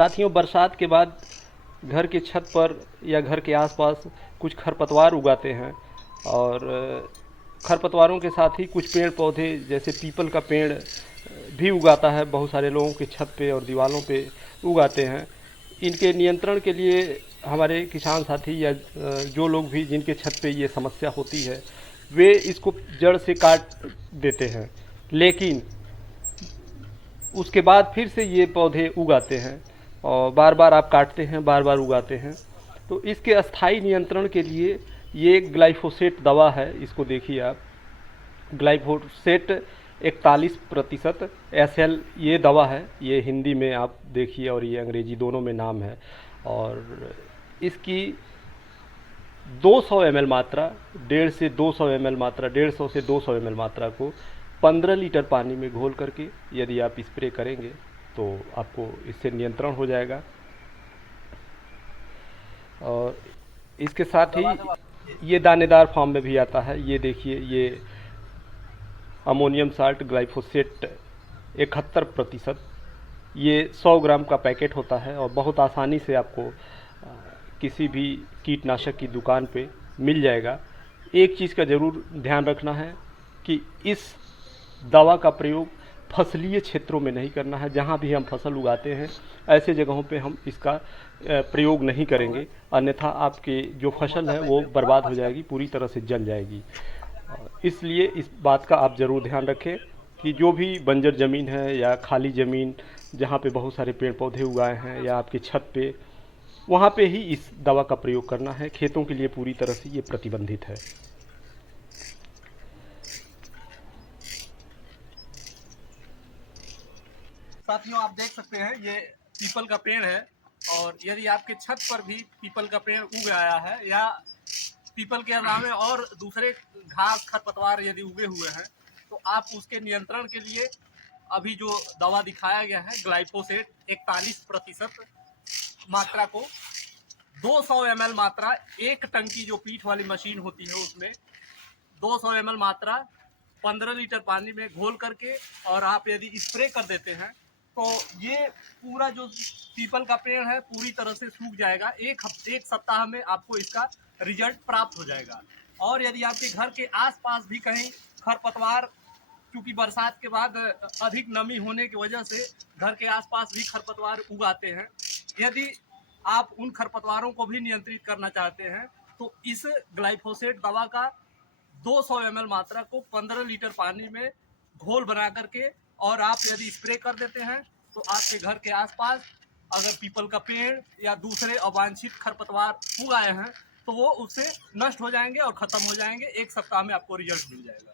साथियों, बरसात के बाद घर के छत पर या घर के आसपास कुछ खरपतवार उगाते हैं और खरपतवारों के साथ ही कुछ पेड़ पौधे जैसे पीपल का पेड़ भी उगाता है, बहुत सारे लोगों के छत पे और दीवारों पे उगाते हैं। इनके नियंत्रण के लिए हमारे किसान साथी या जो लोग भी जिनके छत पे ये समस्या होती है वे इसको जड़ से काट देते हैं, लेकिन उसके बाद फिर से ये पौधे उगाते हैं और बार बार आप काटते हैं, बार बार उगाते हैं। तो इसके अस्थायी नियंत्रण के लिए ये ग्लाइफोसेट दवा है, इसको देखिए आप। ग्लाइफोसेट 41% SL ये दवा है, ये हिंदी में आप देखिए और ये अंग्रेजी दोनों में नाम है। और इसकी 200 ml मात्रा, 150 से 200 ml मात्रा, 150 से 200 ml मात्रा को 15 लीटर पानी में घोल करके यदि आप स्प्रे करेंगे तो आपको इससे नियंत्रण हो जाएगा। और इसके साथ ही ये दानेदार फॉर्म में भी आता है। ये देखिए, ये अमोनियम साल्ट ग्लाइफोसेट 71%, ये 100 ग्राम का पैकेट होता है और बहुत आसानी से आपको किसी भी कीटनाशक की दुकान पे मिल जाएगा। एक चीज़ का ज़रूर ध्यान रखना है कि इस दवा का प्रयोग फसलीय क्षेत्रों में नहीं करना है। जहाँ भी हम फसल उगाते हैं ऐसे जगहों पे हम इसका प्रयोग नहीं करेंगे, अन्यथा आपके जो फसल है वो बर्बाद हो जाएगी, पूरी तरह से जल जाएगी। इसलिए इस बात का आप ज़रूर ध्यान रखें कि जो भी बंजर ज़मीन है या खाली ज़मीन जहाँ पे बहुत सारे पेड़ पौधे उगाए हैं या आपके छत पे, वहाँ पे ही इस दवा का प्रयोग करना है। खेतों के लिए पूरी तरह से ये प्रतिबंधित है। साथियों, आप देख सकते हैं ये पीपल का पेड़ है और यदि आपके छत पर भी पीपल का पेड़ उग आया है या पीपल के अलावा और दूसरे घास खरपतवार यदि उगे हुए हैं तो आप उसके नियंत्रण के लिए अभी जो दवा दिखाया गया है ग्लाइफोसेट 41% मात्रा को 200 ml मात्रा, एक टंकी जो पीठ वाली मशीन होती है उसमें 200 ml मात्रा 15 लीटर पानी में घोल करके और आप यदि स्प्रे कर देते हैं तो ये पूरा जो पीपल का पेड़ है पूरी तरह से सूख जाएगा। एक सप्ताह में आपको इसका रिजल्ट प्राप्त हो जाएगा। और यदि आपके घर के आसपास भी कहीं खरपतवार, क्योंकि बरसात के बाद अधिक नमी होने की वजह से घर के आसपास भी खरपतवार उगाते हैं, यदि आप उन खरपतवारों को भी नियंत्रित करना चाहते हैं तो इस ग्लाइफोसेट दवा का 200 ml मात्रा को 15 लीटर पानी में घोल बना करके और आप यदि स्प्रे कर देते हैं तो आपके घर के आसपास अगर पीपल का पेड़ या दूसरे अवांछित खरपतवार उगाए हैं तो वो उससे नष्ट हो जाएंगे और ख़त्म हो जाएंगे। एक सप्ताह में आपको रिजल्ट मिल जाएगा।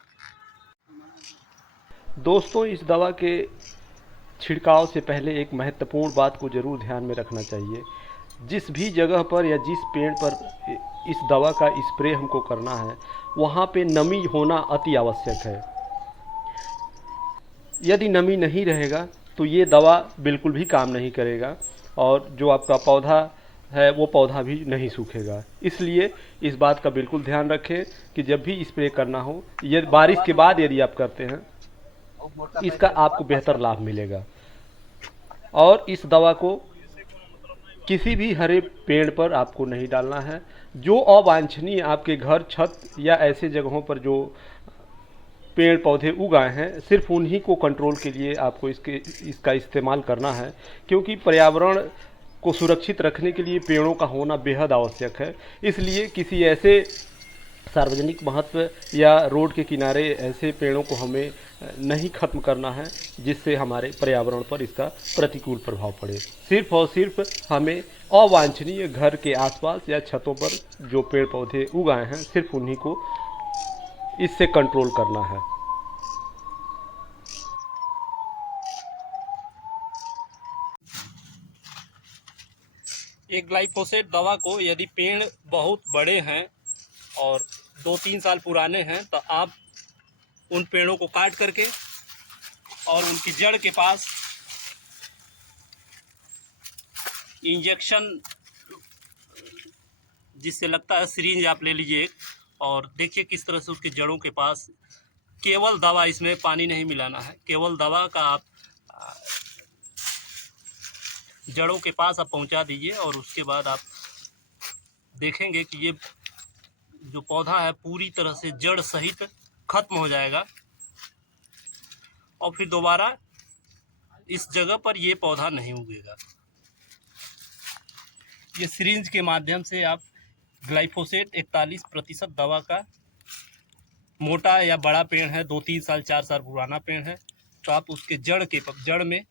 दोस्तों, इस दवा के छिड़काव से पहले एक महत्वपूर्ण बात को ज़रूर ध्यान में रखना चाहिए। जिस भी जगह पर या जिस पेड़ पर इस दवा का स्प्रे हमको करना है वहाँ पे नमी होना अति आवश्यक है। यदि नमी नहीं रहेगा तो ये दवा बिल्कुल भी काम नहीं करेगा और जो आपका पौधा है वो पौधा भी नहीं सूखेगा। इसलिए इस बात का बिल्कुल ध्यान रखें कि जब भी स्प्रे करना हो, यदि बारिश के बाद यदि आप करते हैं, इसका आपको बेहतर लाभ मिलेगा। और इस दवा को किसी भी हरे पेड़ पर आपको नहीं डालना है। जो अवांछनीय आपके घर, छत या ऐसे जगहों पर जो पेड़ पौधे उगाए हैं, सिर्फ उन्हीं को कंट्रोल के लिए आपको इसका इस्तेमाल करना है, क्योंकि पर्यावरण को सुरक्षित रखने के लिए पेड़ों का होना बेहद आवश्यक है। इसलिए किसी ऐसे सार्वजनिक महत्व या रोड के किनारे ऐसे पेड़ों को हमें नहीं ख़त्म करना है जिससे हमारे पर्यावरण पर इसका प्रतिकूल प्रभाव पड़े। सिर्फ और सिर्फ हमें अवांछनीय घर के आसपास या छतों पर जो पेड़ पौधे उगाए हैं सिर्फ उन्हीं को इससे कंट्रोल करना है। एक ग्लाइफोसेट दवा को यदि पेड़ बहुत बड़े हैं और 2-3 साल पुराने हैं तो आप उन पेड़ों को काट करके और उनकी जड़ के पास इंजेक्शन जिससे लगता है सिरिंज आप ले लीजिए एक, और देखिए किस तरह से उसकी जड़ों के पास केवल दवा, इसमें पानी नहीं मिलाना है, केवल दवा का आप जड़ों के पास आप पहुंचा दीजिए और उसके बाद आप देखेंगे कि ये जो पौधा है पूरी तरह से जड़ सहित खत्म हो जाएगा और फिर दोबारा इस जगह पर ये पौधा नहीं उगेगा। ये सिरिंज के माध्यम से आप ग्लाइफोसेट 41% दवा का मोटा या बड़ा पेड़ है, 2-3 साल 4 साल पुराना पेड़ है, तो आप उसके जड़ में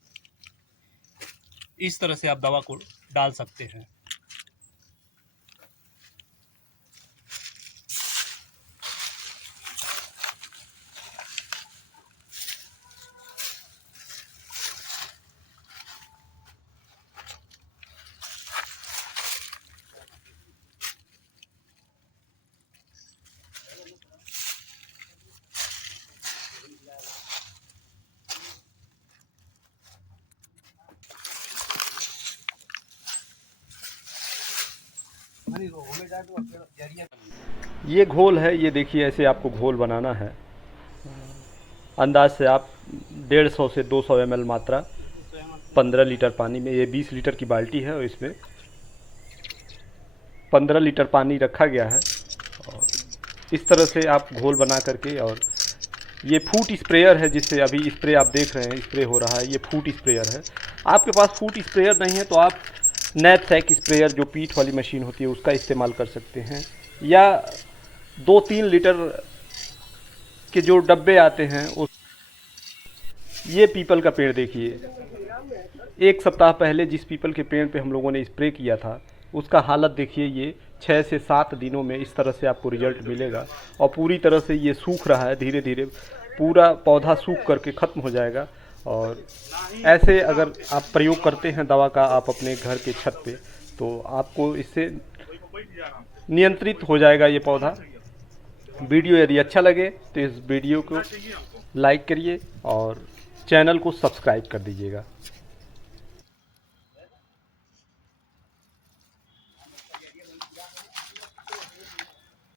इस तरह से आप दवा को डाल सकते हैं। ये घोल है, ये देखिए ऐसे आपको घोल बनाना है। अंदाज से आप 150 से 200 ml मात्रा 15 लीटर पानी में, ये 20 लीटर की बाल्टी है और इसमें 15 लीटर पानी रखा गया है। और इस तरह से आप घोल बना करके, और ये फूट स्प्रेयर है जिससे अभी स्प्रे आप देख रहे हैं स्प्रे हो रहा है, ये फूट स्प्रेयर है। आपके पास फूट स्प्रेयर नहीं है तो आप नैपसैक स्प्रेयर जो पीठ वाली मशीन होती है उसका इस्तेमाल कर सकते हैं, या 2-3 लीटर के जो डब्बे आते हैं उस। ये पीपल का पेड़ देखिए, 1 सप्ताह पहले जिस पीपल के पेड़ पे हम लोगों ने स्प्रे किया था उसका हालत देखिए। ये 6 से 7 दिनों में इस तरह से आपको रिजल्ट मिलेगा और पूरी तरह से ये सूख रहा है, धीरे धीरे पूरा पौधा सूख करके ख़त्म हो जाएगा। और ऐसे अगर आप प्रयोग करते हैं दवा का आप अपने घर के छत पे, तो आपको इससे नियंत्रित हो जाएगा ये पौधा। वीडियो यदि अच्छा लगे तो इस वीडियो को लाइक करिए और चैनल को सब्सक्राइब कर दीजिएगा।